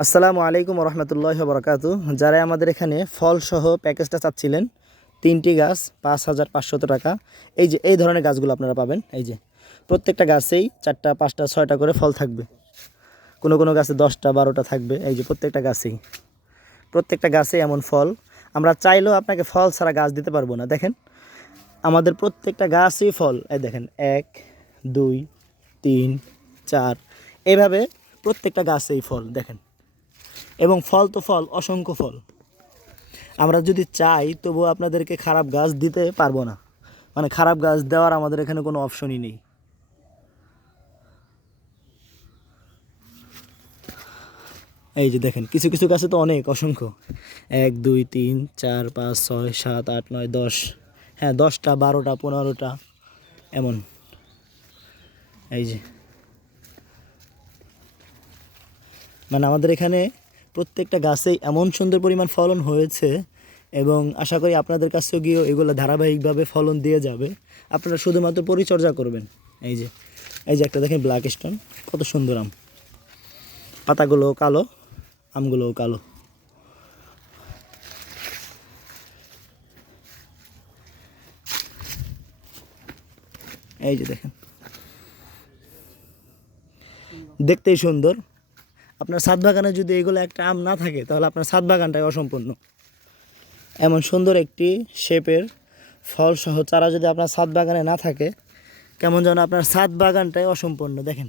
আসসালামু আলাইকুম রহমতুল্লাহ বরকাতু। যারা আমাদের এখানে ফলসহ প্যাকেজটা চাচ্ছিলেন, 3টি গাছ 5,500 টাকা। এই যে এই ধরনের গাছগুলো আপনারা পাবেন। এই যে প্রত্যেকটা গাছেই 4টা 5টা 6টা করে ফল থাকবে, কোনো কোনো গাছে 10টা 12টা থাকবে। এই যে প্রত্যেকটা গাছেই এমন ফল। আমরা চাইলেও আপনাকে ফল ছাড়া গাছ দিতে পারবো না। দেখেন আমাদের প্রত্যেকটা গাছই ফল। এই দেখেন 1 2 3 4, এইভাবে প্রত্যেকটা গাছেই ফল দেখেন। এবং ফল তো ফল, অসংখ্য ফল। আমরা যদি চাই তবুও আপনাদেরকে খারাপ গাছ দিতে পারবো না, মানে খারাপ গাছ দেওয়ার আমাদের এখানে কোনো অপশনই নেই। এই যে দেখেন কিছু কিছু গাছে তো অনেক, অসংখ্য, 1 2 3 4 5 6 7 8 9 10, হ্যাঁ 10টা 12টা 15টা এমন। এই যে মানে আমাদের এখানে প্রত্যেকটা গাছেই এমন সুন্দর পরিমাণ ফলন হয়েছে, এবং আশা করি আপনাদের কাছেও গিয়েও এগুলো ধারাবাহিকভাবে ফলন দিয়ে যাবে। আপনারা শুধুমাত্র পরিচর্যা করবেন। এই যে একটা দেখেন ব্ল্যাক স্টোন, কত সুন্দর আম, পাতাগুলোও কালো, আমগুলোও কালো। এই যে দেখেন, দেখতেই সুন্দর। আপনার ছাদ বাগানে যদি এগুলো একটা আম না থাকে তাহলে আপনার ছাদ বাগানটাই অসম্পূর্ণ। এমন সুন্দর একটি শেপের ফলসহ চারা যদি আপনার ছাদ বাগানে না থাকে, কেমন যেন আপনার ছাদ বাগানটাই অসম্পূর্ণ। দেখেন।